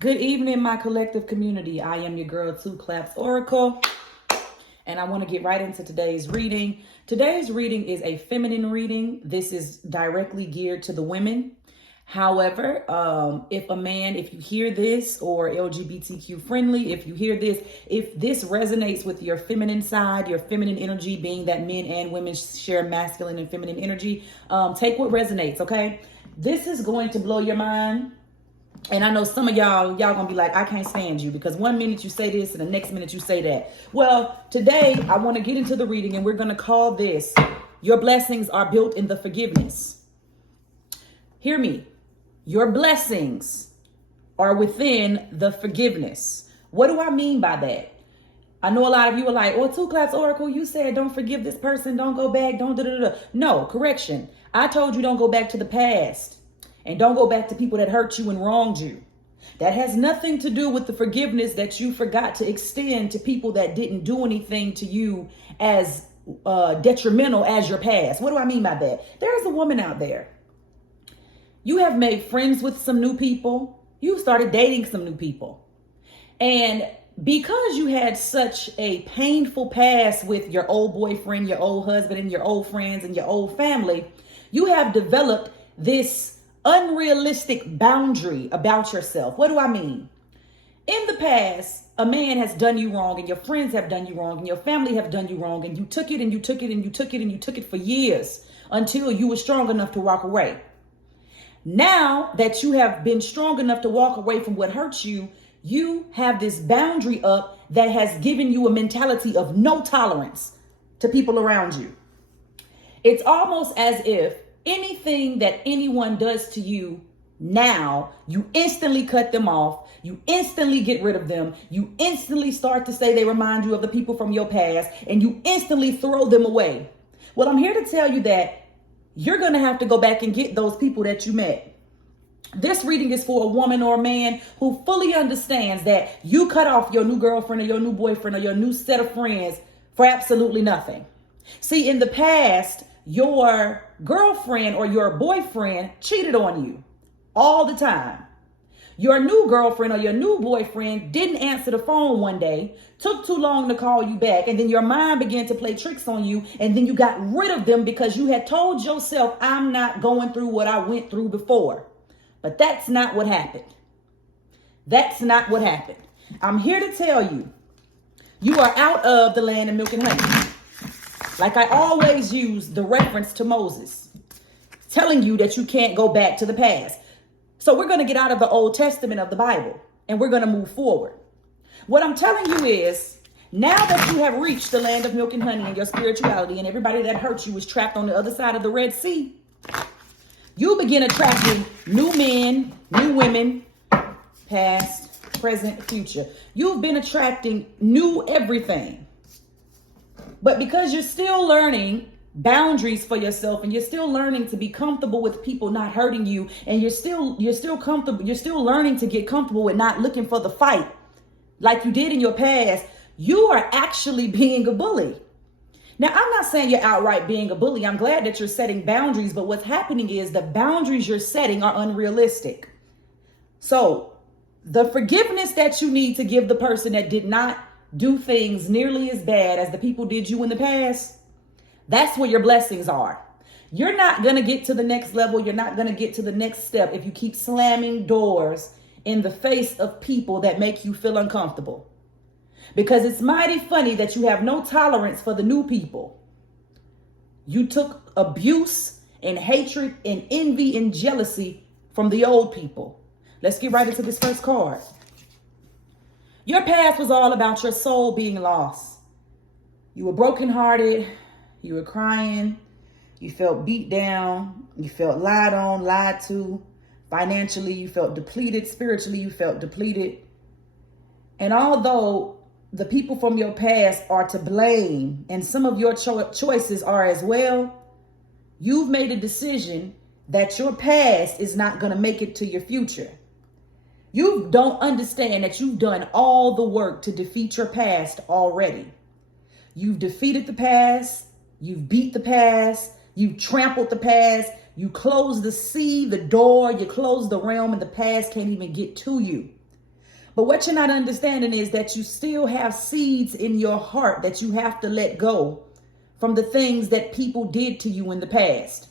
Good evening, my collective community. I am your girl, Two Claps Oracle, and I want to get right into today's reading. Today's reading is a feminine reading. This is directly geared to the women. However, if you hear this, or LGBTQ friendly, if you hear this, if this resonates with your feminine side, your feminine energy, being that men and women share masculine and feminine energy, take what resonates, okay? This is going to blow your mind. And I know some of y'all gonna be like, I can't stand you because one minute you say this and the next minute you say that. Well, today I want to get into the reading and we're going to call this, Your Blessings Are Built in the Forgiveness. Hear me. Your blessings are within the forgiveness. What do I mean by that? I know a lot of you are like, oh, Two Claps Oracle, you said don't forgive this person, don't go back, don't da-da-da. No, correction. I told you don't go back to the past. And don't go back to people that hurt you and wronged you. That has nothing to do with the forgiveness that you forgot to extend to people that didn't do anything to you as detrimental as your past. What do I mean by that? There's a woman out there. You have made friends with some new people. You started dating some new people. And because you had such a painful past with your old boyfriend, your old husband, and your old friends and your old family, you have developed this unrealistic boundary about yourself. What do I mean? In the past, a man has done you wrong and your friends have done you wrong and your family have done you wrong, and you took it and you took it and you took it and you took it for years until you were strong enough to walk away. Now that you have been strong enough to walk away from what hurts you, you have this boundary up that has given you a mentality of no tolerance to people around you. It's almost as if anything that anyone does to you now, you instantly cut them off. You instantly get rid of them. You instantly start to say they remind you of the people from your past, and you instantly throw them away. Well, I'm here to tell you that you're going to have to go back and get those people that you met. This reading is for a woman or a man who fully understands that you cut off your new girlfriend or your new boyfriend or your new set of friends for absolutely nothing. See, in the past, your girlfriend or your boyfriend cheated on you all the time. Your new girlfriend or your new boyfriend didn't answer the phone one day, took too long to call you back, and then your mind began to play tricks on you, and then you got rid of them because you had told yourself, I'm not going through what I went through before. But that's not what happened. That's not what happened. I'm here to tell you, you are out of the land of milk and honey. Like I always use the reference to Moses, telling you that you can't go back to the past. So we're going to get out of the Old Testament of the Bible and we're going to move forward. What I'm telling you is, now that you have reached the land of milk and honey and your spirituality, and everybody that hurt you is trapped on the other side of the Red Sea, you begin attracting new men, new women, past, present, future. You've been attracting new everything. But because you're still learning boundaries for yourself, and you're still learning to be comfortable with people not hurting you, and you're still comfortable, you're still learning to get comfortable with not looking for the fight like you did in your past, you are actually being a bully. Now, I'm not saying you're outright being a bully. I'm glad that you're setting boundaries, but what's happening is the boundaries you're setting are unrealistic. So the forgiveness that you need to give the person that did not do things nearly as bad as the people did you in the past, that's where your blessings are. You're not going to get to the next level. You're not going to get to the next step if you keep slamming doors in the face of people that make you feel uncomfortable. Because it's mighty funny that you have no tolerance for the new people. You took abuse and hatred and envy and jealousy from the old people. Let's get right into this first card. Your past was all about your soul being lost. You were brokenhearted. You were crying. You felt beat down. You felt lied on, lied to. Financially, you felt depleted. Spiritually, you felt depleted. And although the people from your past are to blame, and some of your choices are as well, you've made a decision that your past is not going to make it to your future. You don't understand that you've done all the work to defeat your past already. You've defeated the past. You've beat the past. You've trampled the past. You closed the sea, the door. You closed the realm, and the past can't even get to you. But what you're not understanding is that you still have seeds in your heart that you have to let go from the things that people did to you in the past.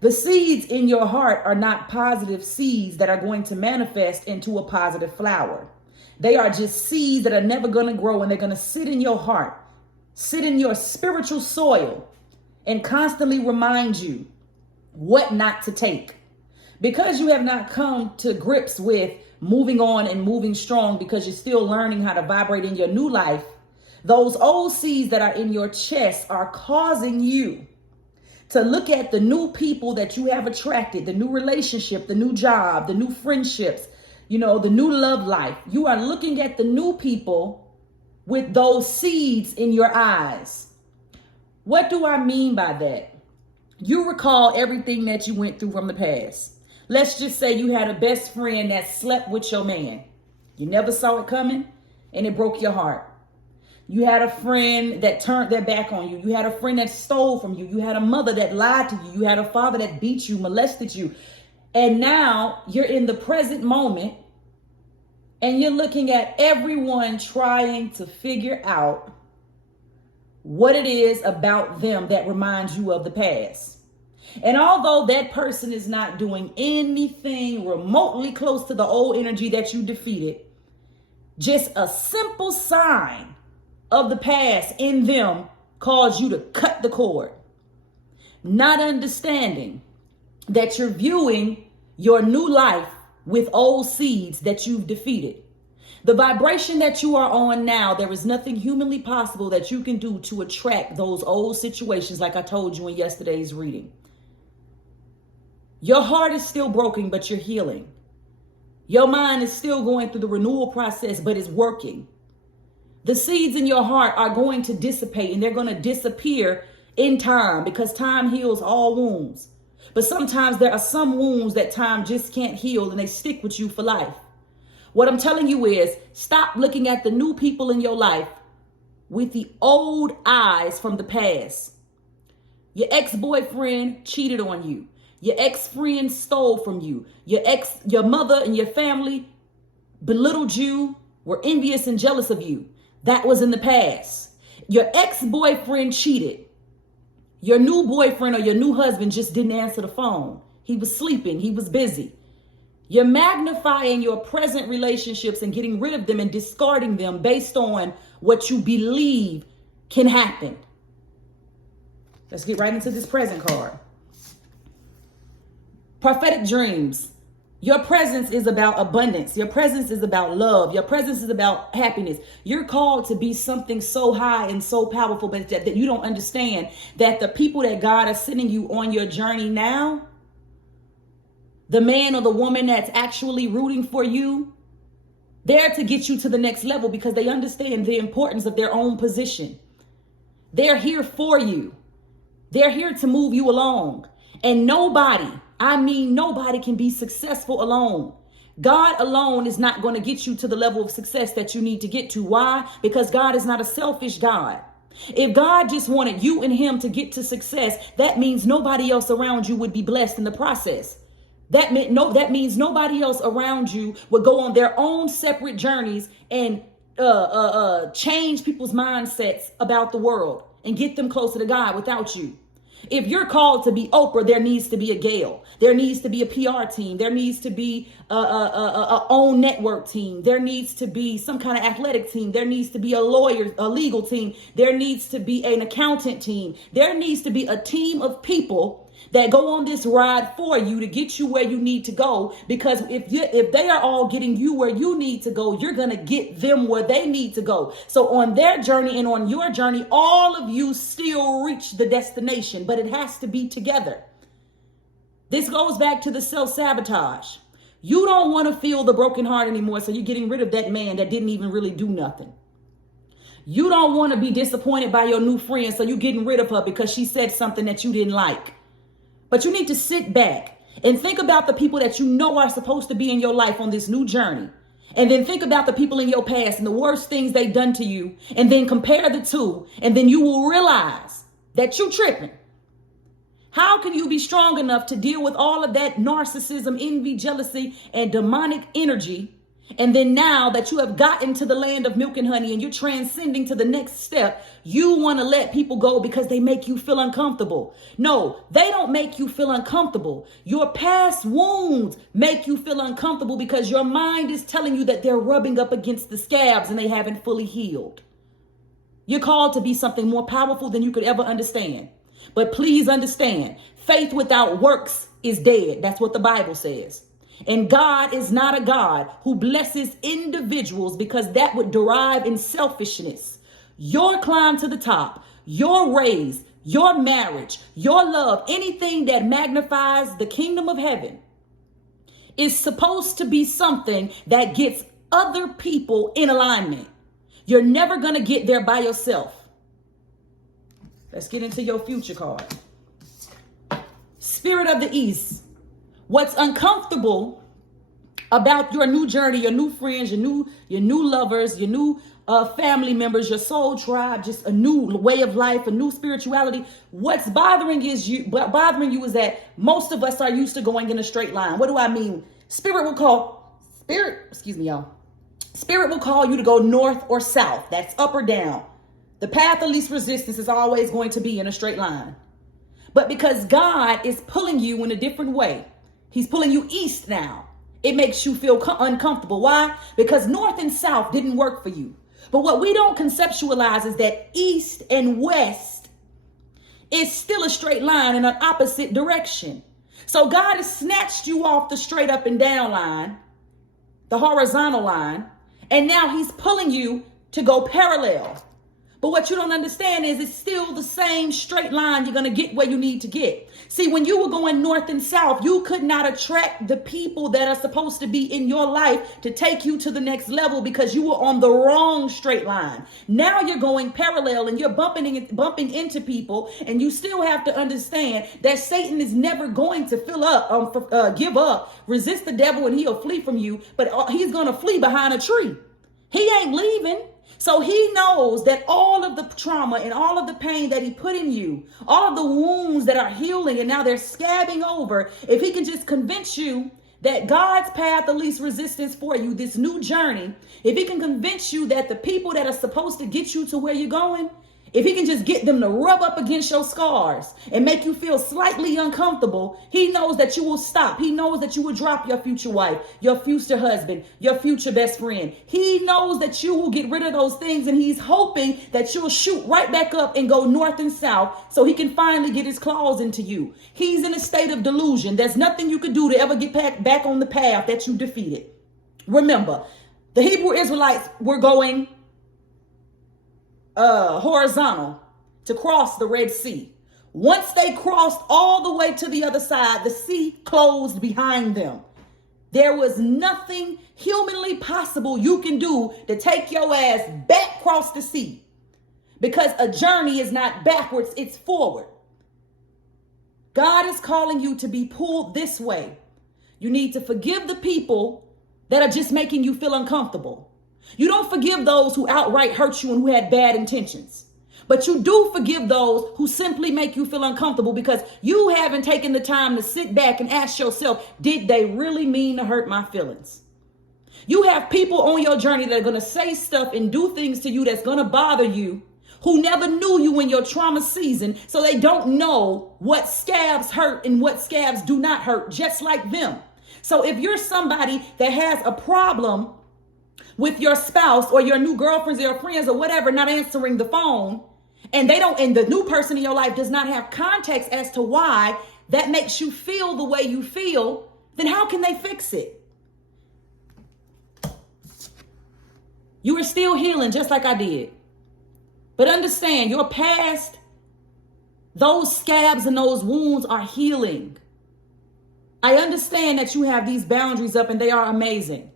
The seeds in your heart are not positive seeds that are going to manifest into a positive flower. They are just seeds that are never going to grow, and they're going to sit in your heart, sit in your spiritual soil, and constantly remind you what not to take. Because you have not come to grips with moving on and moving strong, because you're still learning how to vibrate in your new life, those old seeds that are in your chest are causing you to look at the new people that you have attracted, the new relationship, the new job, the new friendships, the new love life. You are looking at the new people with those seeds in your eyes. What do I mean by that? You recall everything that you went through from the past. Let's just say you had a best friend that slept with your man. You never saw it coming, and it broke your heart. You had a friend that turned their back on you. You had a friend that stole from you. You had a mother that lied to you. You had a father that beat you, molested you. And now you're in the present moment, and you're looking at everyone trying to figure out what it is about them that reminds you of the past. And although that person is not doing anything remotely close to the old energy that you defeated, just a simple sign of the past in them caused you to cut the cord. Not understanding that you're viewing your new life with old seeds that you've defeated. The vibration that you are on now, there is nothing humanly possible that you can do to attract those old situations, like I told you in yesterday's reading. Your heart is still broken, but you're healing. Your mind is still going through the renewal process, but it's working. The seeds in your heart are going to dissipate, and they're going to disappear in time, because time heals all wounds. But sometimes there are some wounds that time just can't heal, and they stick with you for life. What I'm telling you is, stop looking at the new people in your life with the old eyes from the past. Your ex-boyfriend cheated on you. Your ex-friend stole from you. Your mother and your family belittled you, were envious and jealous of you. That was in the past. Your ex-boyfriend cheated. Your new boyfriend or your new husband just didn't answer the phone. He was sleeping. He was busy. You're magnifying your present relationships and getting rid of them and discarding them based on what you believe can happen. Let's get right into this present card. Prophetic dreams. Your presence is about abundance. Your presence is about love. Your presence is about happiness. You're called to be something so high and so powerful, but that you don't understand that the people that God is sending you on your journey now, the man or the woman that's actually rooting for you, they're to get you to the next level because they understand the importance of their own position. They're here for you. They're here to move you along. And nobody can be successful alone. God alone is not going to get you to the level of success that you need to get to. Why? Because God is not a selfish God. If God just wanted you and him to get to success, that means nobody else around you would be blessed in the process. That means nobody else around you would go on their own separate journeys and change people's mindsets about the world and get them closer to God without you. If you're called to be Oprah, there needs to be a Gail. There needs to be a PR team. There needs to be a own network team. There needs to be some kind of athletic team. There needs to be a legal team. There needs to be an accountant team. There needs to be a team of people that go on this ride for you to get you where you need to go. Because if they are all getting you where you need to go, you're going to get them where they need to go. So on their journey and on your journey, all of you still reach the destination, but it has to be together. This goes back to the self-sabotage. You don't want to feel the broken heart anymore, so you're getting rid of that man that didn't even really do nothing. You don't want to be disappointed by your new friend, so you're getting rid of her because she said something that you didn't like. But you need to sit back and think about the people that you know are supposed to be in your life on this new journey. And then think about the people in your past and the worst things they've done to you. And then compare the two. And then you will realize that you're tripping. How can you be strong enough to deal with all of that narcissism, envy, jealousy, and demonic energy And then now that you have gotten to the land of milk and honey and you're transcending to the next step, you want to let people go because they make you feel uncomfortable. No, they don't make you feel uncomfortable. Your past wounds make you feel uncomfortable because your mind is telling you that they're rubbing up against the scabs and they haven't fully healed. You're called to be something more powerful than you could ever understand. But please understand, faith without works is dead. That's what the Bible says. And God is not a God who blesses individuals because that would derive in selfishness. Your climb to the top, your raise, your marriage, your love, anything that magnifies the kingdom of heaven is supposed to be something that gets other people in alignment. You're never going to get there by yourself. Let's get into your future card. Spirit of the East. What's uncomfortable about your new journey, your new friends, your new lovers, your new family members, your soul tribe, just a new way of life, a new spirituality. What's bothering you is that most of us are used to going in a straight line. What do I mean? Spirit will call you to go north or south. That's up or down. The path of least resistance is always going to be in a straight line. But because God is pulling you in a different way, He's pulling you east now. It makes you feel uncomfortable. Why? Because north and south didn't work for you. But what we don't conceptualize is that east and west is still a straight line in an opposite direction. So God has snatched you off the straight up and down line, the horizontal line, and now He's pulling you to go parallel. But what you don't understand is it's still the same straight line you're going to get where you need to get. See, when you were going north and south, you could not attract the people that are supposed to be in your life to take you to the next level because you were on the wrong straight line. Now you're going parallel and you're bumping into people, and you still have to understand that Satan is never going to give up, resist the devil, and he'll flee from you, but he's going to flee behind a tree. He ain't leaving. So He knows that all of the trauma and all of the pain that He put in you, all of the wounds that are healing and now they're scabbing over, if He can just convince you that God's path of least resistance for you, this new journey, if He can convince you that the people that are supposed to get you to where you're going, if He can just get them to rub up against your scars and make you feel slightly uncomfortable, He knows that you will stop. He knows that you will drop your future wife, your future husband, your future best friend. He knows that you will get rid of those things, and He's hoping that you'll shoot right back up and go north and south so He can finally get His claws into you. He's in a state of delusion. There's nothing you could do to ever get back on the path that you defeated. Remember, the Hebrew Israelites were going horizontal to cross the Red Sea. Once they crossed all the way to the other side, the sea closed behind them. There was nothing humanly possible you can do to take your ass back across the sea, because a journey is not backwards, it's forward. God is calling you to be pulled this way. You need to forgive the people that are just making you feel uncomfortable. You don't forgive those who outright hurt you and who had bad intentions. But you do forgive those who simply make you feel uncomfortable because you haven't taken the time to sit back and ask yourself, did they really mean to hurt my feelings? You have people on your journey that are going to say stuff and do things to you that's going to bother you, who never knew you in your trauma season, so they don't know what scabs hurt and what scabs do not hurt, just like them. So if you're somebody that has a problem with your spouse or your new girlfriends or your friends or whatever not answering the phone, and the new person in your life does not have context as to why that makes you feel the way you feel, then how can they fix it? You are still healing just like I did. But understand, your past, those scabs and those wounds are healing. I understand that you have these boundaries up and they are amazing.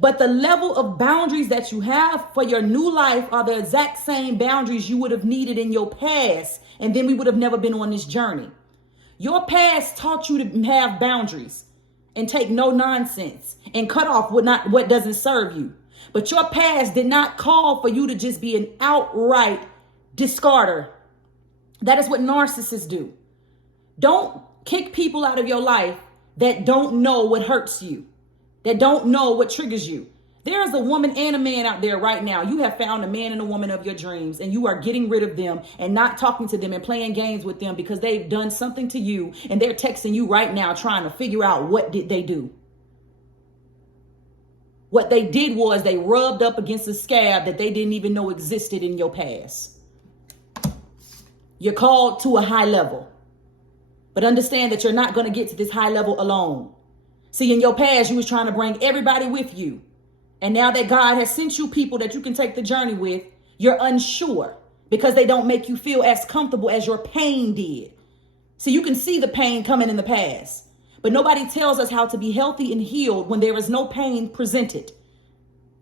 But the level of boundaries that you have for your new life are the exact same boundaries you would have needed in your past, and then we would have never been on this journey. Your past taught you to have boundaries and take no nonsense and cut off what doesn't serve you. But your past did not call for you to just be an outright discarder. That is what narcissists do. Don't kick people out of your life that don't know what hurts you, that don't know what triggers you. There's a woman and a man out there right now. You have found a man and a woman of your dreams, and you are getting rid of them and not talking to them and playing games with them because they've done something to you, and they're texting you right now trying to figure out what did they do. What they did was they rubbed up against a scab that they didn't even know existed in your past. You're called to a high level, but understand that you're not going to get to this high level alone. See, in your past, you was trying to bring everybody with you. And now that God has sent you people that you can take the journey with, you're unsure because they don't make you feel as comfortable as your pain did. See, you can see the pain coming in the past, but nobody tells us how to be healthy and healed when there is no pain presented.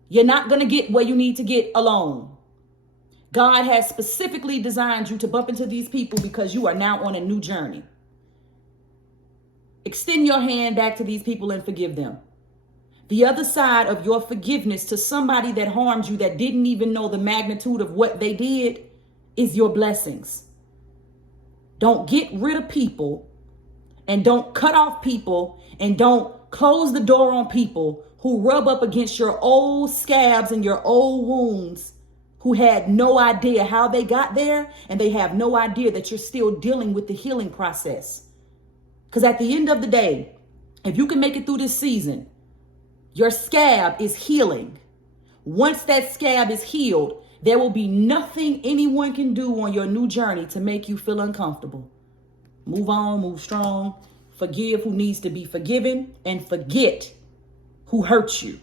You're not going to get where you need to get alone. God has specifically designed you to bump into these people because you are now on a new journey. Extend your hand back to these people and forgive them. The other side of your forgiveness to somebody that harmed you, that didn't even know the magnitude of what they did, is your blessings. Don't get rid of people, and don't cut off people, and don't close the door on people who rub up against your old scabs and your old wounds, who had no idea how they got there, and they have no idea that you're still dealing with the healing process. Because at the end of the day, if you can make it through this season, your scab is healing. Once that scab is healed, there will be nothing anyone can do on your new journey to make you feel uncomfortable. Move on, move strong, forgive who needs to be forgiven, and forget who hurt you.